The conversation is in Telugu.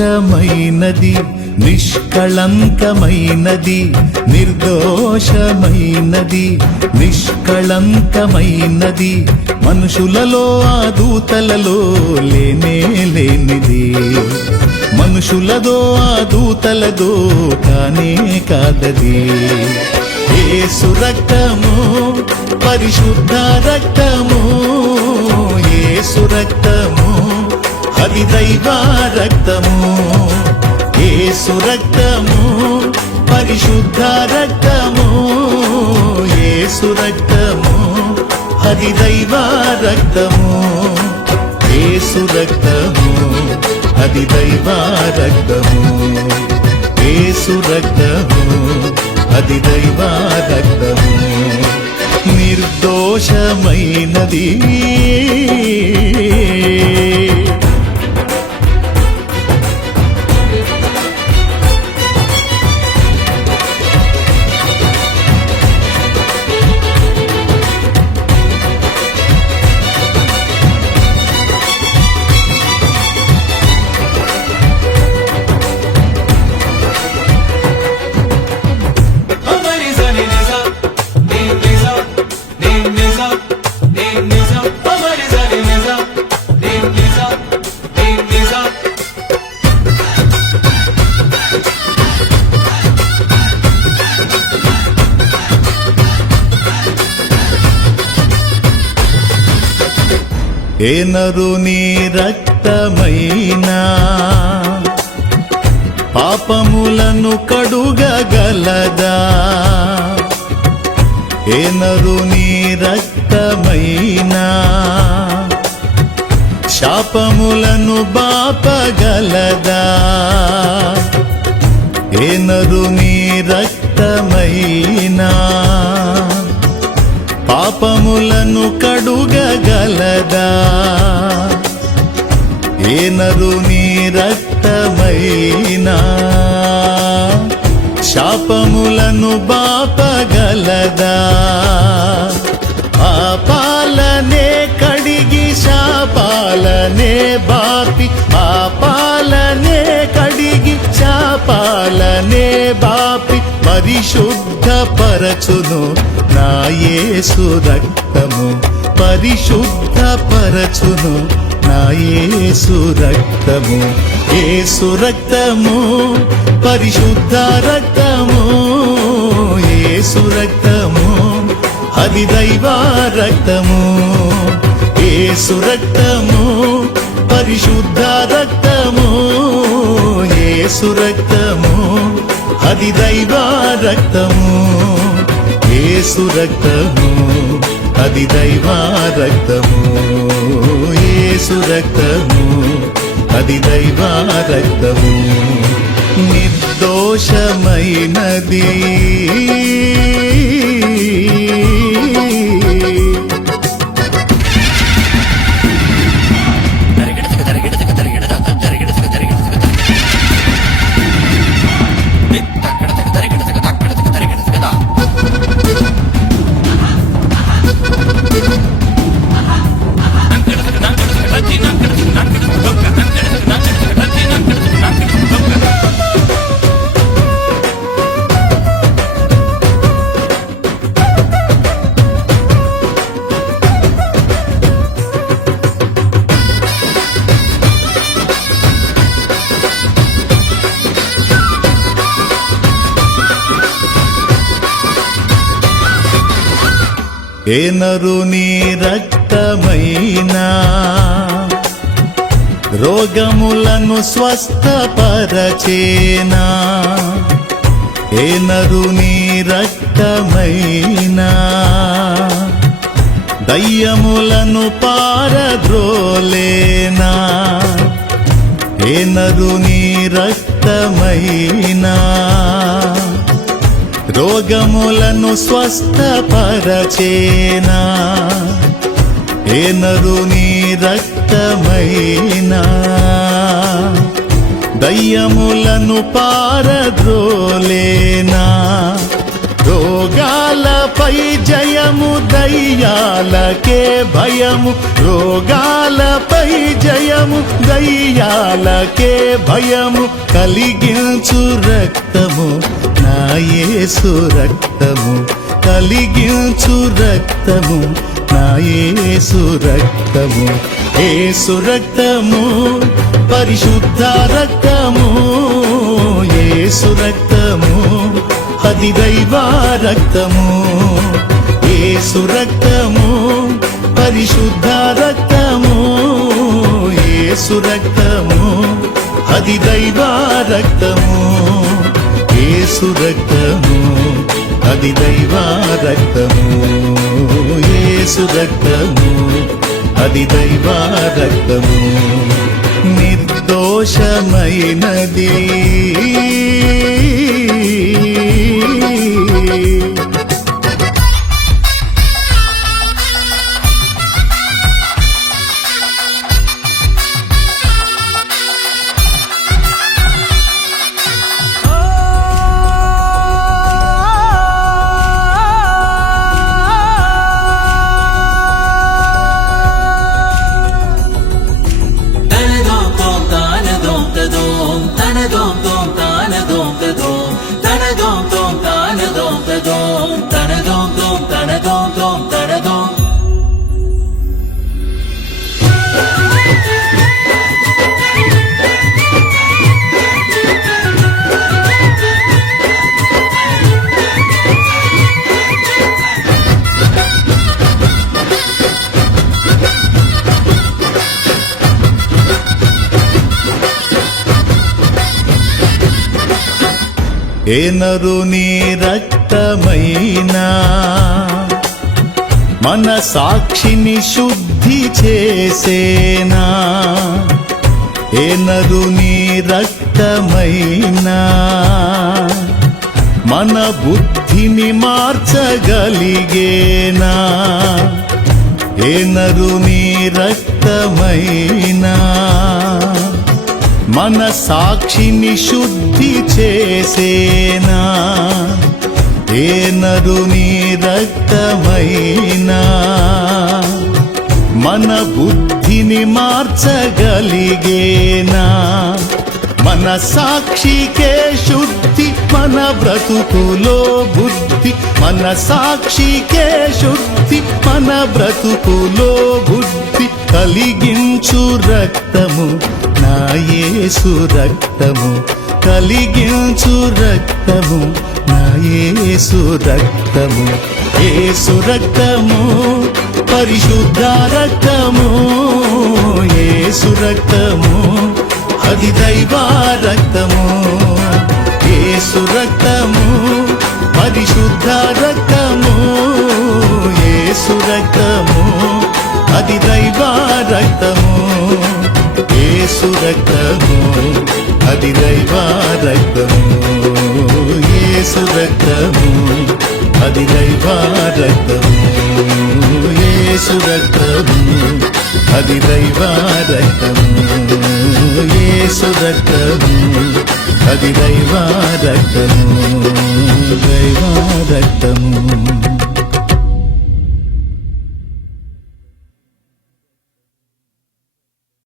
నిర్దోషమైనది నిష్కళంకమైనది నిర్దోషమైనది నిష్కళంకమైనది మనుషులలో ఆ దూతలలో లేనే లేనిది మనుషులదో ఆ దూతలదో కానే కాదది యేసు రక్తము పరిశుద్ధ రక్తము యేసు రక్తము అది దైవ రక్తము యేసు రక్తము పరిశుద్ధ రక్తము యేసు రక్తము అది దైవ రక్తము యేసు రక్తము అది దైవ రక్తము యేసు రక్తము అది దైవ రక్తము నిర్దోషమైనది ఏ నరుని రక్తమైనా పాపములను కడుగగలదా ఏ నరుని రక్తమైనా శాపములను బాపగలదా ఏ నరుని రక్తమైనా పాపములను కడుగగలదా ఏ నరుని రక్తమైనా శాపములను బాపగలదా పాపాలనే కడిగి శాపాలనే బాపి పాపాలనే కడిగి శాపాలనే బాపి పరిశుద్ధపరచును నా యేసు రక్తము పరిశుద్ధపరచును నా యేసు రక్తము యేసు రక్తము పరిశుద్ధ రక్తము యేసు రక్తము అది దైవ రక్తము యేసు రక్తము పరిశుద్ధ రక్తము యేసు రక్తము అది దైవ రక్తము యేసు రక్తము అది దైవ రక్తము యేసు రక్తము అది దైవ రక్తము నిర్దోషమైనది ఏ నరుని రక్తమైనా రోగములను స్వస్థపరచేనా ఏ నరుని రక్తమైనా దయ్యములను పారద్రోలేనా ఏ నరుని రక్తమైనా రోగములను స్వస్థపరచేనా ఏ నరుని రక్తమైనా దయ్యములను పారద్రోలేనా రోగాలపై జయము దయ్యాలకే భయము రోగాలపై జయము దయ్యాలకే భయము కలిగించు రక్తము నా యేసు రక్తము కలిగించు రక్తము నా యేసు రక్తము యేసు రక్తము పరిశుద్ధ రక్తము యేసు రక్తము అది దైవ రక్తము యేసు రక్తము పరిశుద్ధ రక్తము యేసు రక్తము అది దైవ రక్తము యేసు రక్తము అది దైవ రక్తము యేసు రక్తము అది దైవ రక్తము నిర్దోషమైనది ఏ నరుని రక్తమైనా మన సాక్షిని శుద్ధి చేసేనా ఏ నరుని రక్తమైనా మన బుద్ధిని మార్చగలిగేనా ఏ నరుని రక్తమైనా మన సాక్షిని శుద్ధి చేసేనా ఏ నరుని రక్తమైనా మన బుద్ధిని మార్చగలిగేనా మన సాక్షికే శుద్ధి మన బ్రతుకులో బుద్ధి మన సాక్షికే శుద్ధి మన బ్రతుకులో బుద్ధి కలిగించు రక్తము నా యేసు రక్తము కలిగించు రక్తము నా యేసు రక్తము యేసు రక్తము పరిశుద్ధ రక్తము యేసు రక్తము అది దైవ రక్తము యేసు రక్తము పరిశుద్ధ రక్తము యేసు రక్తము అది దైవ రక్తము యేసు రక్తము అది దైవ రక్తము యేసు రక్తము అది దైవ రక్తము యేసు రక్తము అది దైవ రక్తము యేసు రక్తము అది దైవ రక్తము దైవ రక్తము